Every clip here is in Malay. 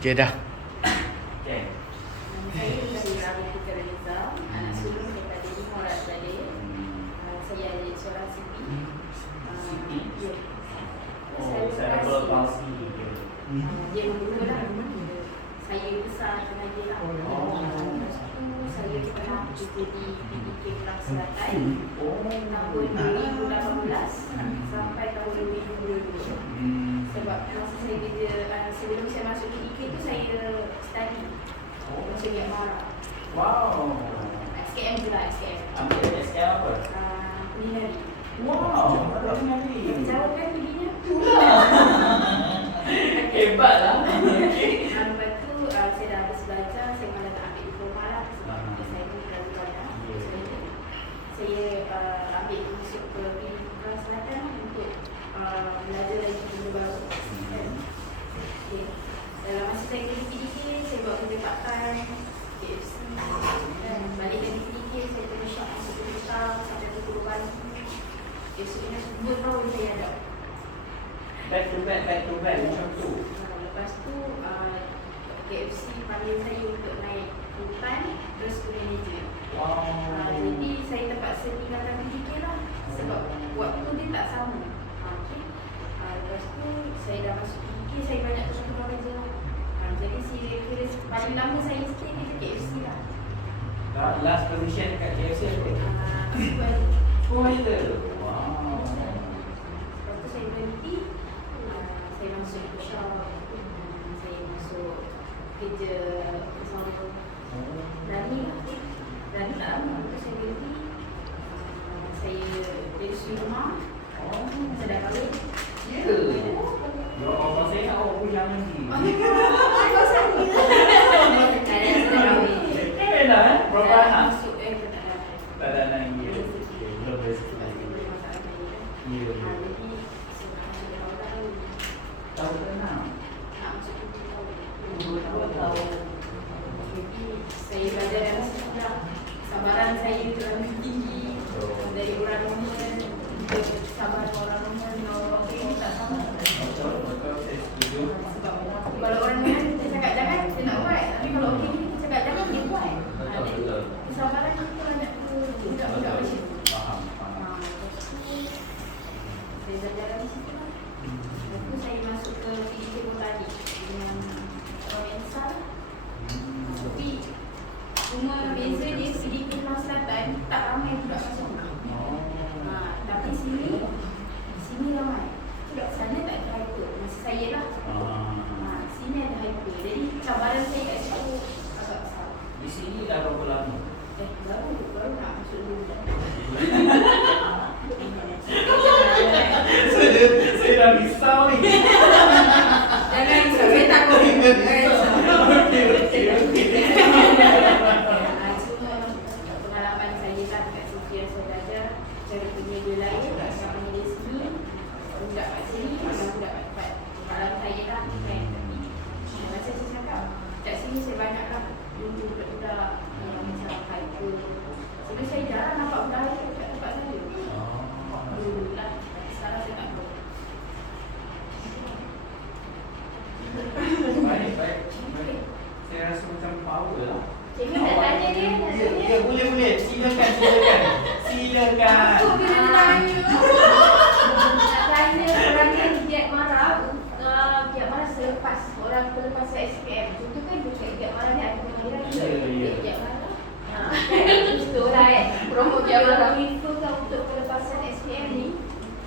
Okay dah. Okay. Saya dari Rabi Fikar anak sulung daripada Lima Orang Balik. Saya adik seorang Siti. Ya. Cerebral palsy. Dia membunuh lah. Saya besar dengan dia lah. Lepas tu saya pernah kerja di PDK Kelang Selatan tahun 2018 sampai tahun 2022. Sebab masa saya kerja, sebelum saya masuk PDK tu saya study masuk yang marah. Wow. SKM je lah, SKM. Ambil SKM apa? Kulinari. Wow, kulinari. Jauh kan giginya? Hebat lah. Lepas tu saya dah habis belajar, saya malah tak ambil diploma lah sebab saya pun terlalu banyak. Saya ambil masuk ke PDK Kelang Selatan untuk belajar lagi benda baru. Okay. Dalam masa saya kerja di PDK, saya buat kerja part time, KFC, dan balik dari PDK saya terus shock masuk ke petang sampai pukul 2 pagi. Esoknya 2 tahun saya ada. Back to back macam tu. Lepas tu KFC panggil saya untuk naik full time terus ke manager. Wow. Jadi saya terpaksa tinggalkan PDK lah sebab waktu dia tak sama. Okay. Lepas tu saya dah masuk PDK, saya banyak tukar kerja lah. Jadi kira paling lama saya stay kerja KFC lah. Last position kat KFC apa? Supervisor. Wow. Lepas tu saya berhenti, saya masuk ke shop, saya masuk kerja consultant. Lari lah. Lari tak lama, lepas tu saya berhenti. Saya dari rumah, saya dah kahwin. Ya. Ya, apa saya nak awak punya lagi. Kau sakit. Tak ada, saya dah kahwin. Dah berapa anak? Masuk tak ada. Tak ada anak lagi. Belum rezeki. Ya. Jadi, saya orang Tahu kenal? nak masuk kerja tahun. 2 tahun. Jadi, saya belajar dalam situ lah. Sabaran saya terlalu tinggi. Dari orang normal, sabar orang normal, orang ini tak sama. Betul, saya setuju. Sebab kalau orang lain kita cakap jangan, dia nak buat. Tapi kalau okey ni kita cakap jangan, dia buat. Betul. Kesabaran kita banyak ke budak-budak macam tu. Faham. Lepas tu, saya belajar dari situ lah. Lepas tu saya masuk ke PDK Botani dengan orang Mensa. Tapi cuma beza dia PDK Kelang Selatan tak ramai budak masuk. Tapi sini ramai. Sebab sana tak ada hyper. Masa saya lah. Sini ada hyper. Jadi cabaran saya kat situ agak besar. Di sini dah berapa lama? Baru nak masuk dulu. Saya dah risau ni. Jangan risau, saya takut. Cuma pengalaman saya lah kat situ yang saya belajar cara penjaga lain yang penjaga sini, budak kat sini, budak kat tempat. Pengalaman saya lah kan. Macam saya cakap, kat sini saya banyak lah jumpa budak-budak yang macam hyper. Sebab saya jarang nampak budak kat tempat saya. Dulu lah, sekarang saya tak tahu. Baik. Saya rasa macam power lah. Cikgu nak tanya dia, nak tanya. Ya, boleh. Silakan. Aku bila dia tanya. Nak tanya orang yang giat marah, giat marah selepas orang pelepas SPM. Contoh kan giat marah ni ada pengalaman giat marah. Betul lah kan. Promo giat marah. Info kan untuk pelepasan SPM ni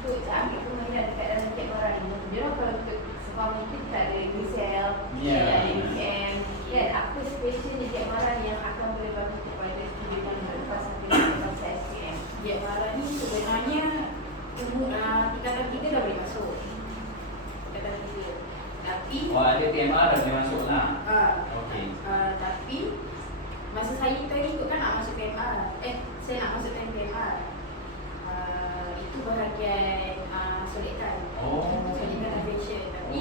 untuk ambil pengalaman dekat dalam giat marah ni. Dia orang kalau untuk sebab mungkin tak ada Gisel, ada UKM. Kan apa special ni giat marah ni yang akan boleh bantu kepada student yang berlepasan pelepasan SPM. Giat marah ni sebenarnya tingkatan kita dah boleh masuk. Tingkatan kita. Tapi Ada PMR dah boleh masuk lah. Okey. Tapi masa saya tadi ikut kan nak masuk PMR. Saya nak masuk PMR. Itu bahagian solekan. Solekan aviation. Tapi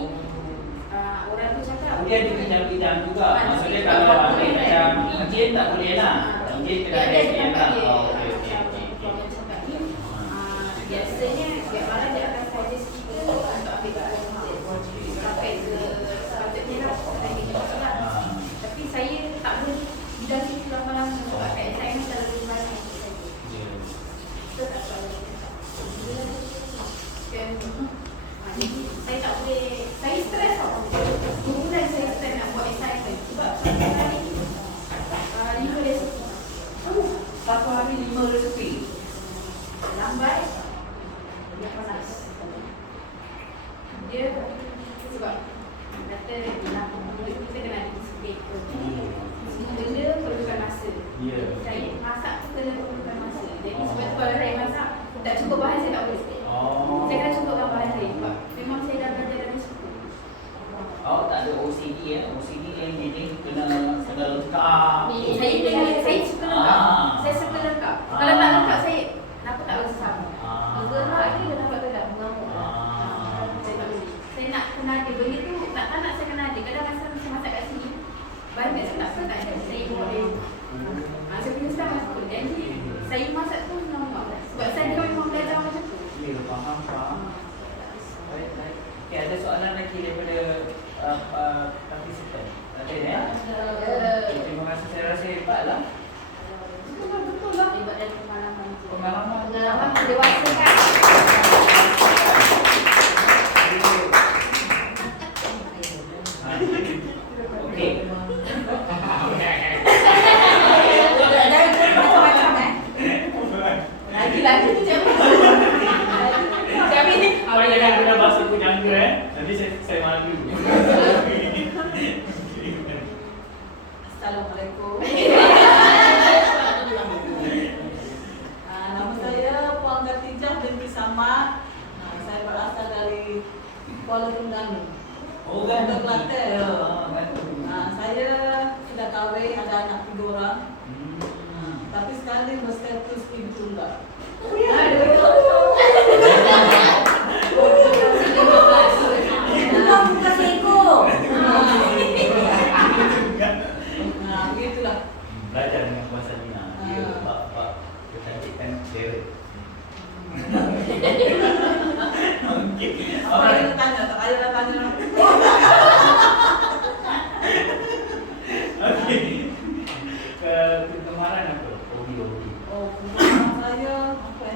orang tu cakap Dia ada bidang-bidang juga. Maksudnya kalau ambil macam enjin tak boleh lah. Enjin kena ada SPM lah. Biasanya biar mana dia akan suggest kita untuk ambil kat enjin sampai ke sepatutnya lah. 5 resepi. Satu hari 5 resepi. Lambat. Dia panas. Dia sebab kata nak kita kena disiplin. Semua benda perlukan masa. Ya. Saya masak tu kena perlukan masa. Jadi sebab tu kalau saya masak tak cukup bahan saya tak boleh. Oh. Saya kena cukupkan bahan saya sebab memang saya dah belajar dari suku. Oh, tak ada OCD ya. OCD yang ini kena lengkap. Saya suka lengkap. Ah. Saya suka lengkap. Kalau tak lengkap saya kenapa tak rasa sama. Ah. Gerak ni dah dapat gerak mengamuk. Ah. Saya tak boleh. Saya nak kena ada benda tu nak tak nak saya kena ada. Kadang masa saya masak kat sini bahan kat saya tak pernah ada. Saya boleh. Saya punya staff masuk. Jadi saya masak tu mengamuk. Sebab saya memang belajar macam tu. Ya, faham. Baik. Okey, ada soalan lagi daripada partisipan? Ada ya? Terima kasih. Saya rasa hebatlah. Betul lah. Hebat dari pengalaman. Pengalaman dewasa kan. Okey. Lagi-lagi tu macam ni. Awak jangan guna bahasa aku jangka Nanti saya malu. Assalamualaikum. Nama saya Puan Khatijah binti Samad. Saya berasal dari Kuala Terengganu. Oh, kan? Kelantan. Saya sudah kahwin, ada anak 3 orang. Tapi sekarang ni berstatus ibu tunggal. Bukan seekor. Begitulah. Belajar dengan Puan Salina. Dia bak kecantikan deret. Okey. Apa yang tanya? Tak payah nak tanya. Okey. Kegemaran apa? Hobi. Oh, pengalaman saya apa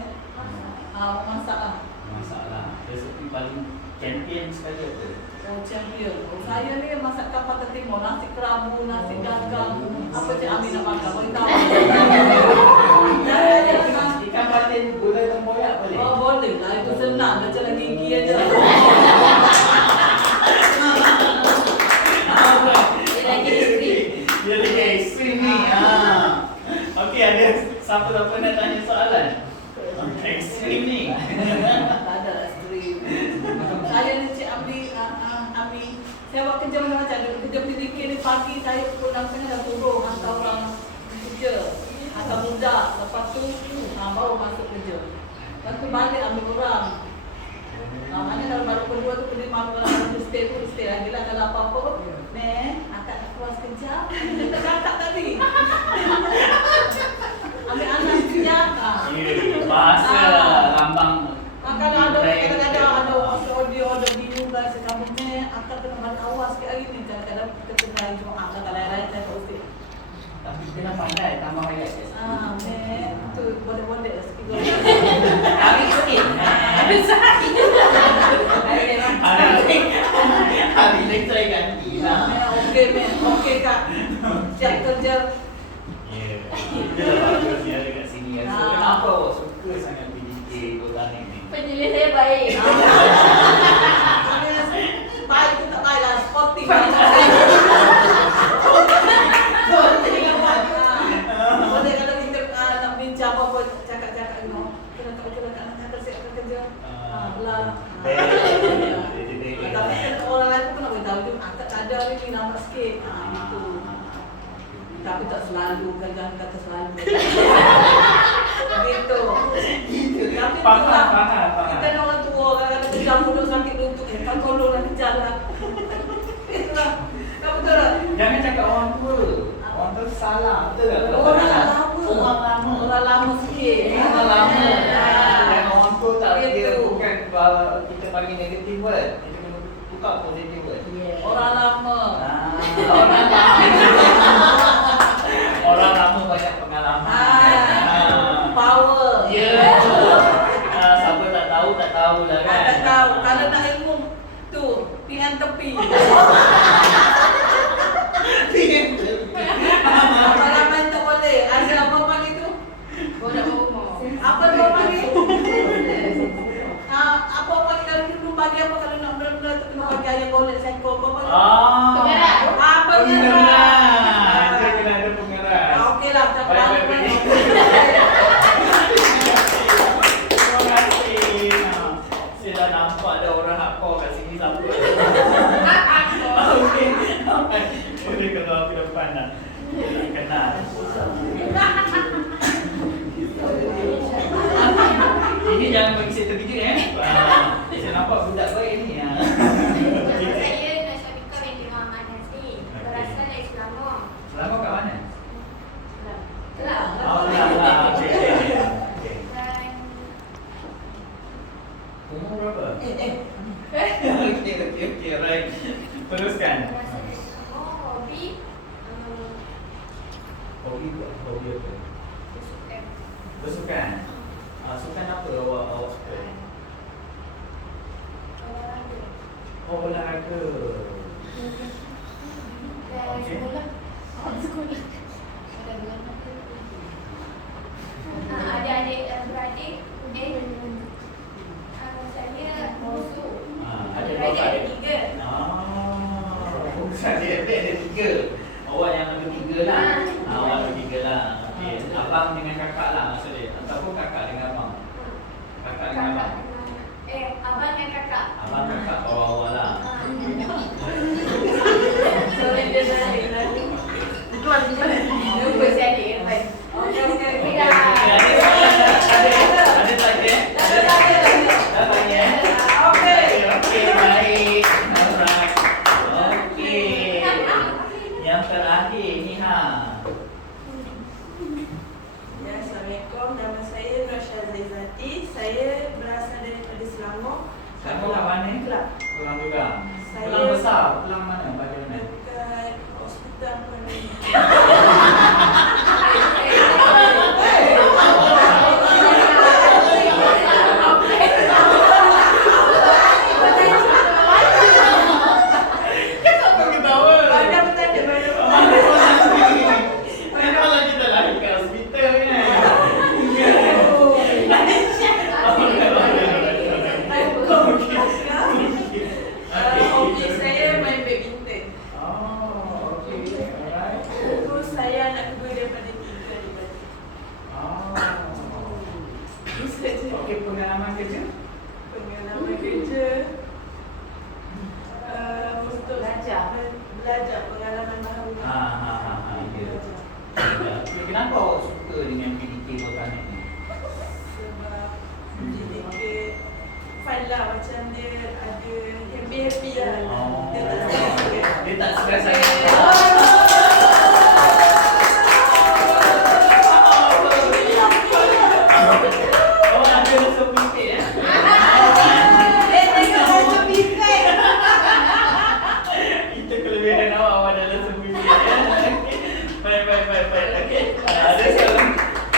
memasak lah. Masalah. Resepi paling champion sekali apa? Oh, champion. Oh, saya ni masak kapal timur, nasi kerabu, nasi gagang, apa Cik Amin nak makan, boleh tahu. Ikan patin gula tempoyak boleh? Oh, boleh lah, itu senang, macam nak gigi aja. Dia lagi ekstrim ni. Okey, ada siapa nak tanya soalan? Ekstrim ni. Tak ada ekstrim. Saya ni Cik Amin, saya buat kerja macam-macam. Kerja pendidikan ni pagi saya pukul 6.30 dah turun hantar orang kerja. Hantar budak. Lepas tu baru masuk kerja. Lepas tu balik ambil orang. Maknanya kalau baru kedua tu pergi malu orang stay pun stay lagi lah. Kalau apa-apa, akak nak keluar sekejap. Kita kakak tadi. Ambil anak sekejap. Bahasa lambang. Kadang-kadang ada audio, ada video guys. Kamu ni akak kena balik awal sikit hari ni. Kadang-kadang kita tengah Jumaat. Kalau lain-lain saya tak usik. Tapi kena pandai tambah ayat. Tu boleh-boleh lah sikit. Tapi sikit. Hari ni try ganti lah. Okey kak. Siap kerja. Ya. Itulah bagus dia ada kat sini. So, kenapa awak suka sangat PDK Botanik ni? Penilai saya baik. Baik tu tak baik lah. Sporting. Boleh kalau kita nak bincang apa-apa, cakap-cakap ni. Kena anak-anak siap kerja. Belah. Tapi orang lain pun nak beritahu tu, akak tak ada ni nampak sikit. Itu. Tapi tak selalu, kadang kata selalu. Begitu. Tapi Faham. kita ni orang tua, kadang-kadang kejam mulut sakit lutut. Kan tolonglah kejar lah. Itulah. Kau betul tak? Jangan cakap orang tua. Orang tua salah. Betul tak? Orang lama sikit. Orang lama. Dan orang tua tak dia Begitu. bukan kita panggil negative word. Kita kena tukar positive word. Orang lama. Orang lama. Orang lama banyak pengalaman. Power. Ya. Siapa tak tahu lah kan. Tak tahu. Kalau nak ilmu tu, pilihan tepi. Pintu Pengeras. Pengeras. Dia kena ada pengeras. Okey lah, tak Baik, apa. baik, baik. Terima kasih. Saya dah nampak ada orang hardcore kat sini siapa. Okey. Boleh kalau aku depan dah. Nak kenal. Ini jangan bagi saya terkejut saya nampak budak baik ni. Saya Nasyabika binti Muhammad Nazri, berasal dari Selangor. Selangor kat mana? Lah. Oh, lah. Okey. Dan Umur berapa? Okey, right. Teruskan. berasal dari Selangor, hobi Hobi apa? bersukan. Bersukan. Sukan apa awak suka? Olahraga. Oh, olahraga. Dan Okey. sekolah. Adik-adik beradik, saya musuh. Ada Adik-beradik berapa? ada 3. Bukan dia ada 3. Awak yang nombor 3 lah. Awak nombor 3 lah. Okey, abang dengan kakak lah maksudnya. Ataupun kakak dengan abang. Kakak dengan abang. Abang dan kakak. Abang kakak bawa awak lah. Sorry, dia lari. Keluar di mana? Lupa si adik yang baik. Okey. Okey, ada tanya? Dah tanya? Okey. Okey, baik. Alright. Okey. Yang terakhir ni Ya, Assalamualaikum. Nama saya Nur Syazizati. Saya berasal daripada Selangor. Selangor kat mana? Kelab. Tulang juga. Saya- Tulang besar. Tulang mana? Bagian mana? Dekat hospital apa ni? Kenapa ketawa? Pada petanda baru. Mana orang ni? Kenapa lagi kita lari kat hospital kan? Hobi saya main badminton. Oh, okey. Alright. Terus saya anak kedua daripada 3 adik-beradik. Itu saja. Okey, pengalaman kerja? Pengalaman kerja untuk belajar pengalaman baharu. Ya. Kenapa awak suka dengan PDK botanik ni? Sebab dia fun lah, macam dia ada happy-happy lah. Oh. Dia tak stres. Dia tak stres sangat. Oh, ada rasa pimpin ya? Itu kelebihan awak ada rasa pimpin ya? Baik. Okey. Ada soalan?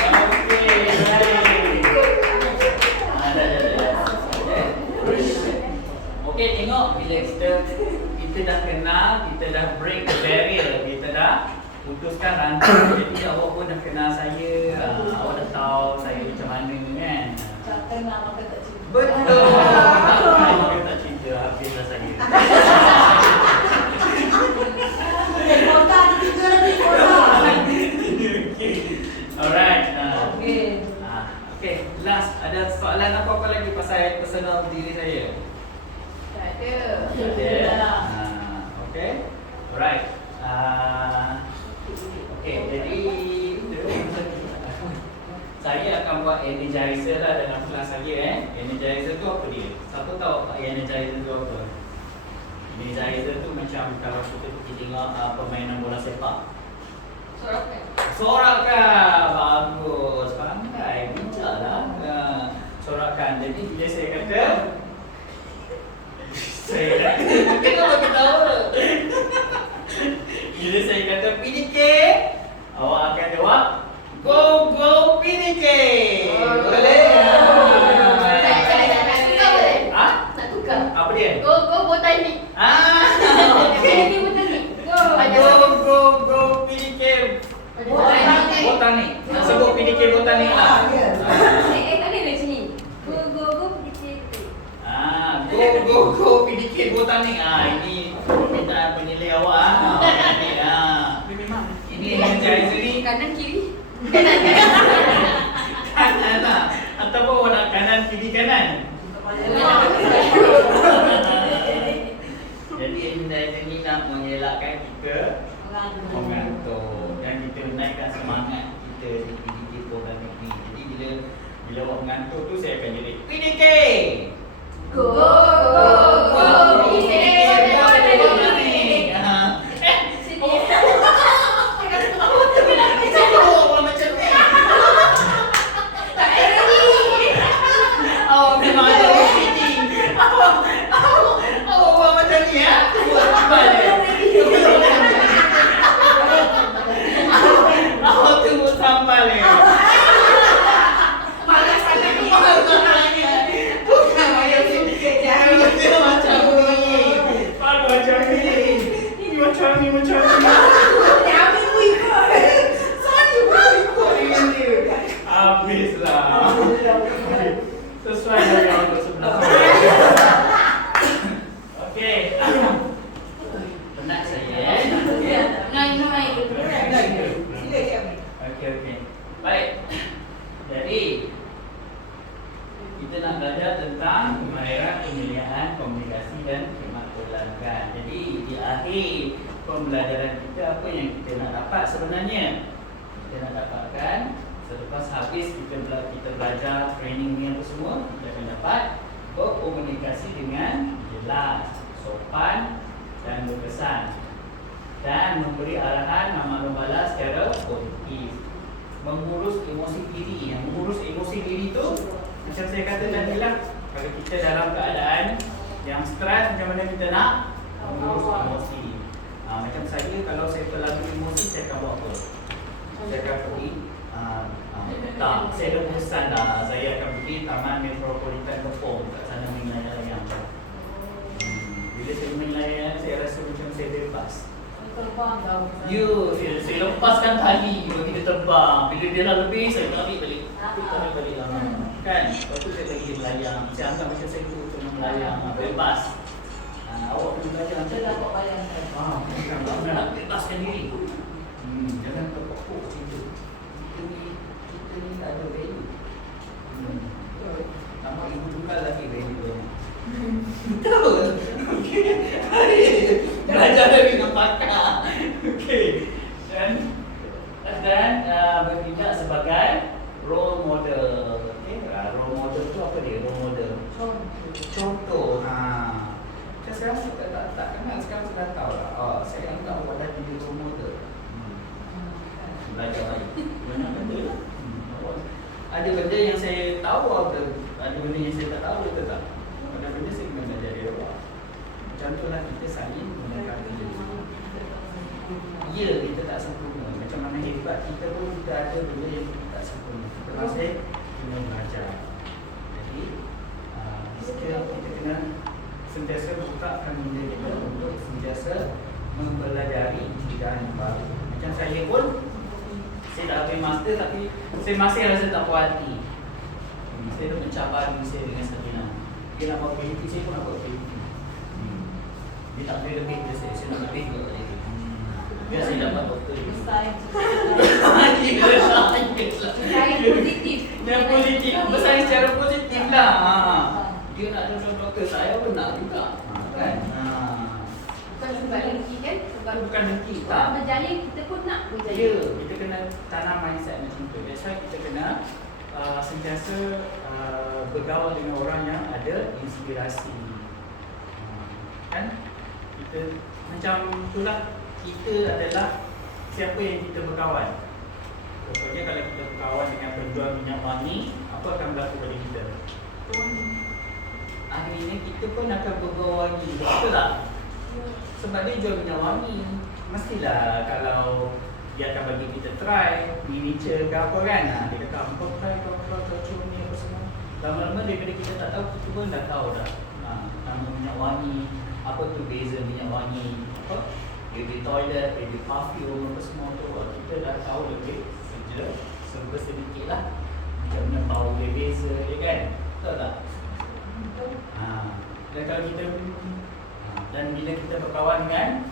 Okey, baik. Dah. Okey, tengok bila kita dah kenal, kita dah break the barrier, kita dah putuskan rantai. Jadi awak pun dah kenal saya, awak dah tahu saya macam mana kan. Tak kenal maka tak cinta. Betul. Kita tak cinta, habislah saya. Kota ada 3 lagi kota. Alright. Okey. Okay, last ada soalan apa lagi pasal personal diri saya? Tak ada. Ada. Okay. Alright. Okay, jadi saya akan buat energizer lah dalam kelas saya Energizer tu apa dia? Siapa tahu energizer tu apa? Energizer tu macam kalau kita pergi tengok permainan bola sepak. Sorakan. Sorakan. Bagus. Pandai. Bincanglah. Sorakan. Jadi bila saya kata kenapa ketawa? Bila saya kata PDK, awak akan jawab Go PDK. Boleh? Nak tukar boleh? Ha? Nak tukar. Apa dia? Go botanik. Okay. Ini botanik. Go PDK. Botanik. Botanik. Nak sebut PDK botanik lah. Ada kat sini. Go PDK. Go PDK botanik. Ini permintaan kanan kiri. Kanan lah. Ataupun awak nak kanan, kiri, kanan. Jadi energizer ni nak mengelakkan kita mengantuk dan kita menaikkan semangat kita di PDK program ini. Jadi bila awak mengantuk tu saya akan jadi PDK. Go go go. Habislah. Sesuai dengan yang untuk sebelah. Okey. Penat saya. Okey. Baik. Jadi kita nak belajar tentang kemahiran pemilihan komunikasi dan khidmat pelanggan. Jadi di akhir pembelajaran kita apa yang kita nak dapat sebenarnya? Kita nak dapatkan selepas habis kita belajar training ni apa semua, kita akan dapat berkomunikasi dengan jelas, sopan dan berkesan, dan memberi arahan maklum balas secara positif, mengurus emosi diri. Yang mengurus emosi diri tu macam saya kata tadi lah, kalau kita dalam keadaan yang stres, macam mana kita nak mengurus emosi. Macam saya, kalau saya terlalu emosi, saya akan buat apa? Saya akan pergi tak, saya dah pesan dah. Saya akan pergi Taman Metropolitan Kepong, kat sana main layang-layang. Bila saya main layang, saya rasa macam saya bebas. Saya lepaskan tali bagi dia terbang. Bila dia dah lebih, saya tarik balik. Tarik balik lama. Kan? Lepas tu saya lagi melayang. Saya anggap macam saya tu tengah melayang, bebas. Awak pergi belajar. Saya dapat bayangkan. Nak bebaskan diri. Jangan terpokok macam tu. Kita ni tak ada value. Sama ibu tunggal lagi value dia. Betul. Okey. Belajar dari dengan pakar. Okey. Dan bertindak sebagai role model. Okey. Role model tu apa dia? Role model. Contoh. Sekarang saya tak kenal, sekarang saya dah tahu lah. Saya anggap awak dah jadi role model. Belajar baik. Banyak benda lah. Ada benda yang saya tahu, ada benda yang saya tak tahu, betul tak? Ada benda saya kena belajar dari awak. Contohlah kita saling melengkapi diri. Ya, kita tak sempurna. Macam mana hebat kita pun, kita ada benda yang kita tak sempurna. Kita masih kena belajar. Jadi, kita kena sentiasa bukakan minda kita untuk sentiasa mempelajari bidang yang baru. Macam saya pun, saya dah habis master tapi saya masih rasa tak puas hati. Saya dah mencabar diri saya dengan Sabina. Dia nak buat PhD, saya pun nak buat PhD. Dia tak boleh lebih dari saya nak lebih juga dari dia. Biar saya dapat doktor. Bersaing positif. Yang positif, bersaing secara positif lah. Dia nak ada doktor, saya pun nak juga. Kan? Bukan sebab dengki kan? Sebab bukan dengki. orang berjaya, kita pun nak berjaya. Ya, kita kena tanam mindset macam tu. That's why kita kena sentiasa bergaul dengan orang yang ada inspirasi. Kan? Kita macam itulah, kita adalah siapa yang kita berkawan. Contohnya kalau kita berkawan dengan penjual minyak wangi, apa akan berlaku pada kita? Akhirnya kita pun akan berbual wangi, betul tak? Sebab dia jual minyak wangi, mestilah kalau dia akan bagi kita try miniature ke apa kan, dia kata apa try kalau cocok ni apa semua. Lama-lama daripada kita tak tahu, kita pun dah tahu dah nama minyak wangi, apa tu beza minyak wangi, apa baby toilet, baby perfume apa semua tu. Kita dah tahu lebih sedikit lah macam mana bau dia beza dia kan, betul tak? Dan kalau kita dan bila kita berkawan dengan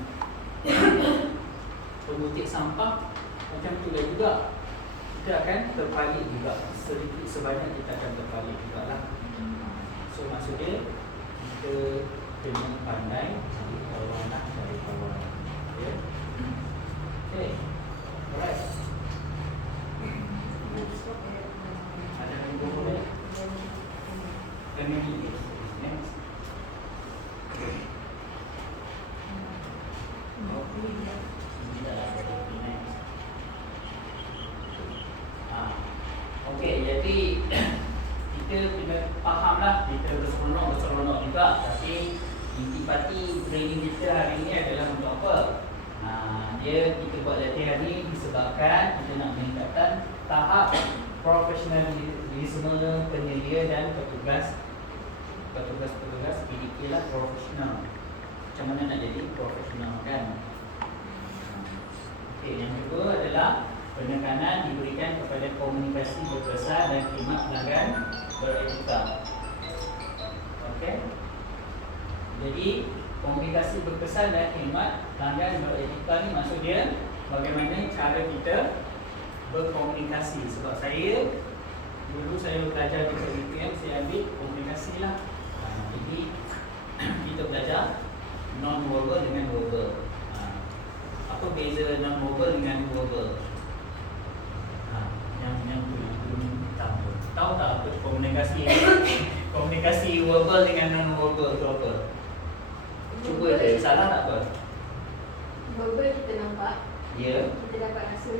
pemutik sampah, macam tu lah juga. Kita akan terpalit juga. Sedikit sebanyak kita akan terpalit juga lah. So maksudnya kita kena pandai cari kawan lah, cari kawan. Ya. Okay. Alright. Ada yang boleh? Family is next. Okey, jadi kita kena faham lah, kita berseronok juga. Tapi intipati training kita hari ini adalah untuk apa? Kita buat latihan ni disebabkan kita nak meningkatkan tahap profesionalisme penyelia dan petugas PDK lah, profesional. Macam mana nak jadi profesional kan? Okey, yang kedua adalah penekanan diberikan kepada komunikasi berkesan dan khidmat pelanggan beretika. Okey. Jadi komunikasi berkesan dan khidmat pelanggan beretika ni maksud dia bagaimana cara kita berkomunikasi. Sebab dulu saya belajar di PDKM, saya ambil komunikasi lah. Jadi kita belajar non-verbal dengan verbal. Apa beza non-verbal dengan verbal? Yang tahu tak apa komunikasi komunikasi verbal dengan non-verbal tu apa? Cuba je, salah tak apa? Verbal kita nampak, Ya. kita dapat rasa.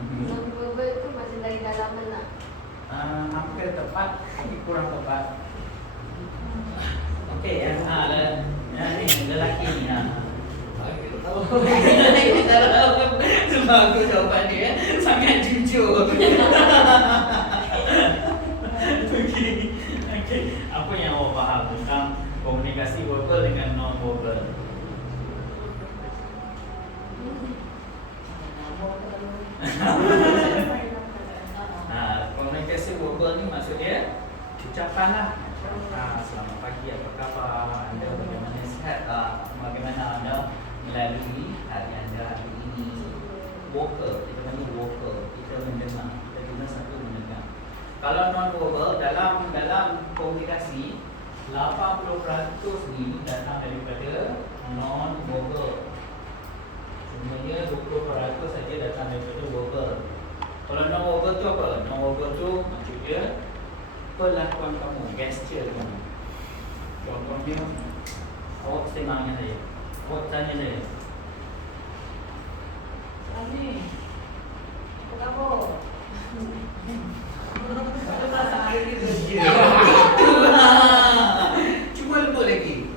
Non-verbal tu macam dari dalaman lah. Hampir tepat, tapi kurang tepat. Okey, yang ni lelaki ni sebab aku jawapan dia sangat jujur. Okey, apa yang awak faham tentang komunikasi verbal dengan non-verbal? Komunikasi verbal ni maksud dia ucapan lah. Selamat pagi, apa khabar, anda bagaimana, sihat tak, bagaimana anda melalui hari anda hari ini. Vocal, kita panggil vocal, kita mendengar, kita guna satu mendengar. Kalau non-verbal dalam komunikasi 80% ni datang daripada non-verbal. Sebenarnya 20% saja datang daripada verbal. Kalau non-verbal tu apa? Non-verbal tu maksud dia perlakuan kamu, gesture kamu. Contohnya, awak tanya saya. Awak tanya saya. Ani, apa khabar? Ada perasaan hari ni dia. Cuba lembut lagi.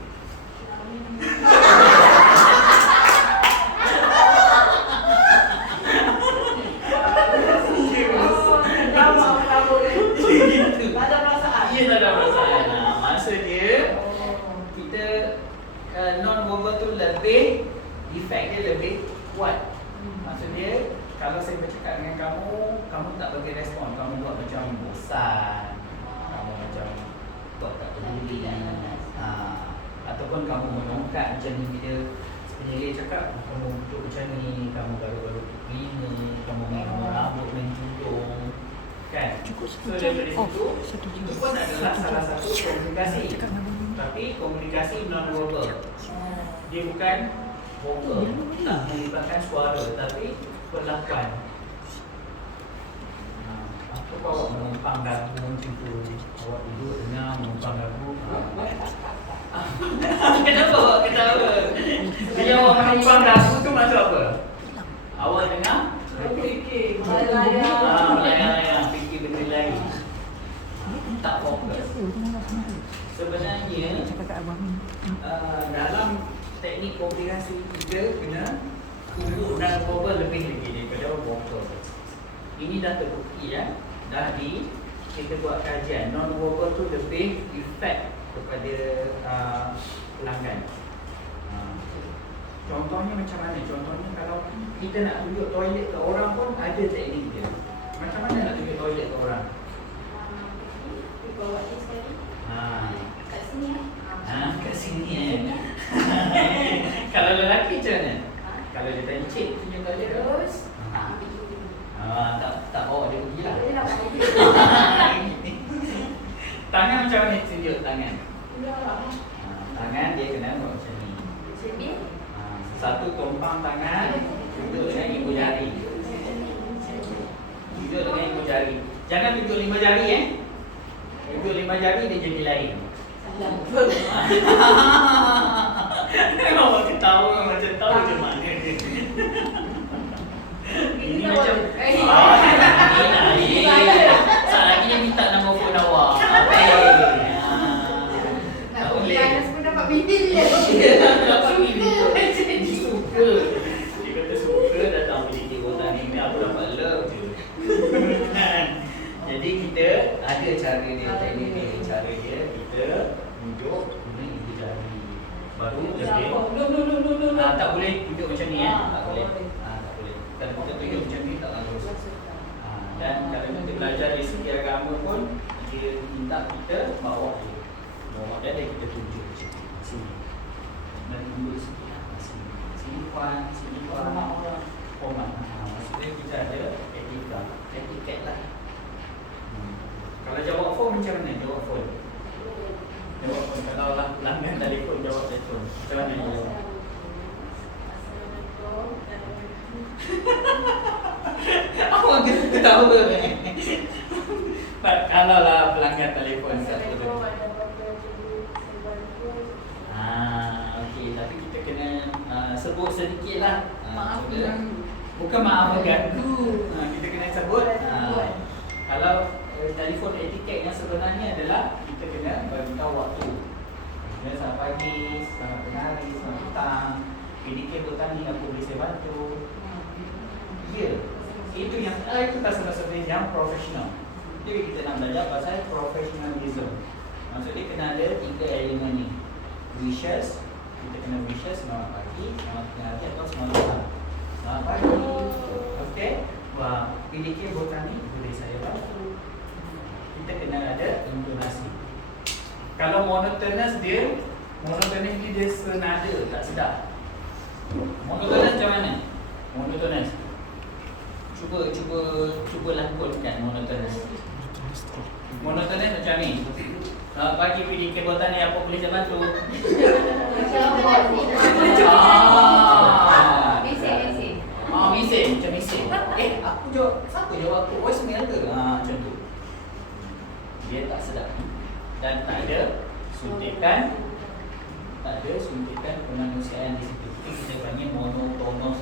Tak ada perasaan. Ia tak ada perasaan. Maksud dia kita non-verbal tu lebih efek dia lebih kuat. Maksud dia kalau saya bercakap dengan kamu tak bagi respon, kamu buat macam bosan, kamu macam buat tak peduli, ataupun kamu menongkat macam ni bila penyelia cakap kamu duduk macam ni, kamu baru-baru telinga, kamu main rambut, main tudung, kan? So daripada situ, itu pun adalah salah satu komunikasi. Tapi komunikasi non-verbal. Dia bukan vokal, tak melibatkan suara, tapi perlakuan. Apa awak menumpang dagu macam tu? Awak duduk dengar menumpang dagu. Kenapa awak ketawa? Bila awak menumpang dagu tu maksud apa? Awak dengar? Fikir, melayang. Fikir benda lain. Tak fokus. Sebenarnya dalam teknik komunikasi kita kena tunggu dan verbal lebih lagi daripada vokal. Ini dah terbukti ya. Dah kita buat kajian non-verbal tu lebih efek kepada pelanggan. Contohnya macam mana? Contohnya kalau kita nak tunjuk toilet ke orang pun ada teknik dia. Macam mana nak tunjuk toilet ke orang? Bawa ni sekali. Kat sini Kat sini Kalau lelaki macam mana? Kalau dia tanya cik tunjuk kat dia. Terus Tak bawa dia pergi lah. dia nak buat Tangan macam mana tunjuk tangan? dia. Tangan dia kena buat macam ni. Macam ni. Satu tumpang tangan tunjuk dengan ibu jari. Tunjuk dengan ibu jari. Jangan tunjuk 5 jari Tunjuk 5 jari dia jadi lain. Awak ketawa macam tahu macam mana. Ini macam saat lagi dia minta nombor phone awak. Nak pergi panas pun dapat bibir dia. Suka. Dia kata suka datang PDK Kota ni. Aku dapat love je. Jadi kita ada cara dia, teknik dia. Cara dia kita tunjuk guna ibu jari. Baru lebih. Tak boleh tunjuk macam ni tak boleh. Tak boleh. Kalau kita tunjuk macam ni tak bagus. Dan kalau kita belajar di segi agama pun dia minta kita bawa dia. Bawa dia dan kita tunjuk macam ni. Sini. Dan tunjuk sini. Sini puan, sini puan. Hormat. Maksudnya kita ada etika. Etiket lah. Kalau jawab phone macam mana? Jawab phone. Jawab phone. Kalau langgan telefon jawab telefon. Macam mana jawab? Awak ketawa kalau lah pelanggan telefon Assalamualaikum, ada apa-apa dulu saya bantu. Okey, tapi kita kena sebut sedikit lah. Maaf Bukan maaf mengganggu. Kita kena sebut. Kalau telefon etiket yang sebenarnya adalah kita kena beritahu waktu. Selamat pagi, selamat hari, selamat petang. PDK Botani apa boleh saya bantu? Ya, itu yang itu customer service yang profesional. Jadi kita nak belajar pasal professionalism. Maksudnya kena ada 3 elemen ni. Wishes, kita kena wishes selamat pagi, selamat hari atau selamat petang. Selamat pagi. Okey. Wah, PDK Botani boleh saya bantu? Kita kena ada intonasi. Kalau monotonous dia senada, tak sedap. Monotonous macam mana? Monotonous. Cuba lakonkan monotonous. Monotonous macam ni. Selamat pagi PDK Botani apa boleh saya bantu? Bising. Bising, macam bising. Aku jawab, siapa jawab aku? Voice mail ke? Macam tu. Dia tak sedap. Dan tak ada suntikan kemanusiaan di situ. Itu kita panggil monotonous.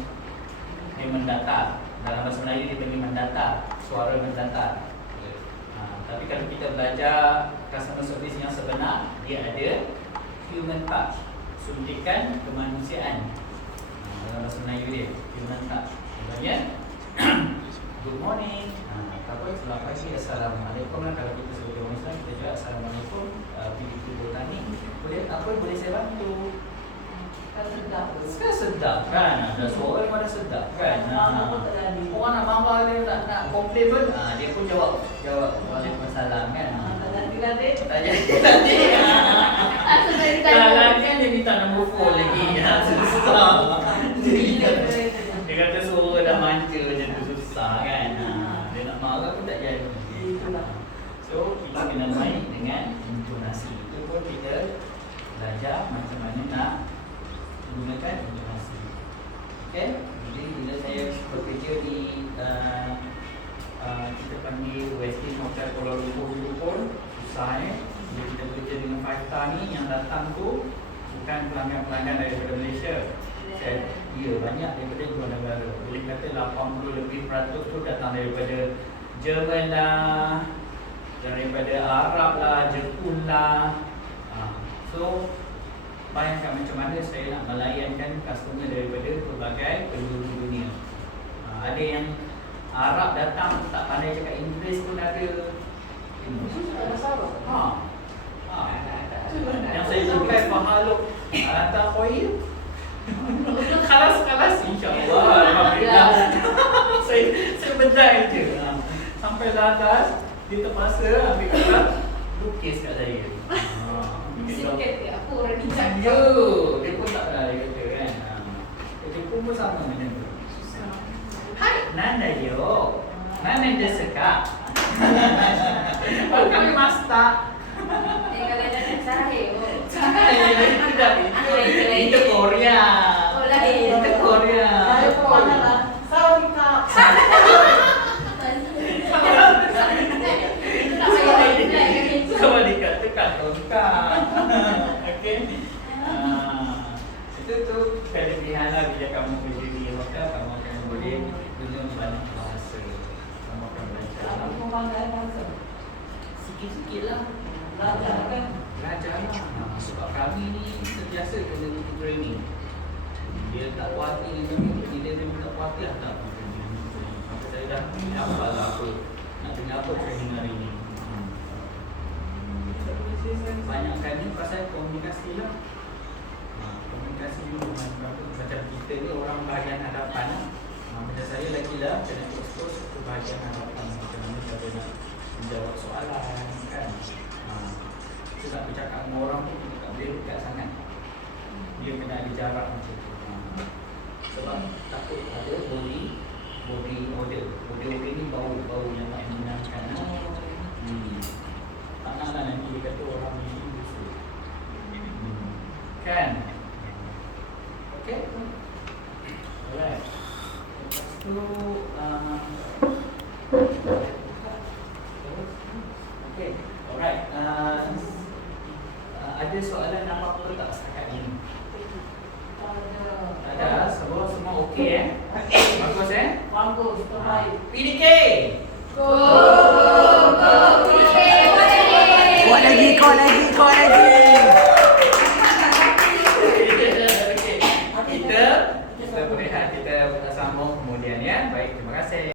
Dia mendatar. Dalam bahasa Melayu dia panggil mendatar. Suara mendatar. Tapi kalau kita belajar customer service yang sebenar, dia ada human touch. Suntikan kemanusiaan. Dalam bahasa Melayu dia human touch. Contohnya good morning. Selamat pagi, Assalamualaikum. Kalau kita sebagai orang Islam kita jawab Assalamualaikum. PDK Botani boleh saya bantu? Kan sedap kan? Ada suara memang dah sedap kan? Orang nak marah dia nak komplain pun dia pun jawab Waalaikumsalam kan? Tak jadi Salah kan dia minta nombor phone lagi. Susah. Dia kata suara dah manja macam tu susah kan? Dia nak marah pun tak jadi. So kita kena main dengan intonasi. Itu pun kita belajar macam mana nak menggunakan intonasi. Okay? Jadi bila saya bekerja di kita panggil Westin Hotel Kuala Lumpur dulu pun susah bila kita bekerja dengan 5 star ni yang datang tu bukan pelanggan-pelanggan daripada Malaysia. Ya, banyak daripada luar negara. Boleh kata 80 lebih peratus tu datang daripada Jerman lah, daripada Arab lah, Jepun lah. So bayangkan macam mana saya nak melayankan customer daripada pelbagai penjuru dunia. Ada yang Arab datang tak pandai cakap Inggeris pun ada. Yang saya pakai pahaluk Alata Khoil. Kalas insya-Allah. Alhamdulillah. Saya bedai je. Sampai atas dia terpaksa ambil kalas lukis kat saya. Sikit dia aku orang bincang. Dia pun tak pernah dia kata kan. Dia pun pun sama macam tu. Hai, Nanda yo. Mana desu ka? Kami master. Kalau ada Sahih. Itu Korea. Oh, lain. Itu Korea. Saya pernah lah. Sawadika. Sama dikatakan tongka. Okey. Itu tu kelebihan lah bila kamu kerja di hotel, kamu akan boleh guna banyak bahasa. Kamu akan belajar. Aku memandai bahasa. Sikit-sikit lah. Belajar kan. Belajar lah. Sebab kami ni sentiasa kena ikut training. Dia tak puas hati dengan kami, dia tak puas hati lah tak. Maka saya dah hafal lah apa. Nak dengar apa training hari ni. Banyak kali pasal komunikasi lah. Komunikasi dulu macam kita ni orang bahagian hadapan lah. Macam saya lagi lah kena expose ke bahagian hadapan. Macam mana cara nak menjawab soalan kan. Kita nak bercakap dengan orang pun kita tak boleh dekat sangat. Dia kena ada jarak macam tu. Sebab takut ada body odor. Body odor ni bau yang tak menyenangkan. Tak naklah nanti dia kata orang ni busuk. Kan? Okay? Alright. Lepas tu okay. Alright. Ada soalan apa-apa tak setakat ini? Ada. Semua okey Bagus Bagus, terbaik. PDK. Go, go, go, PDK. Kuat lagi.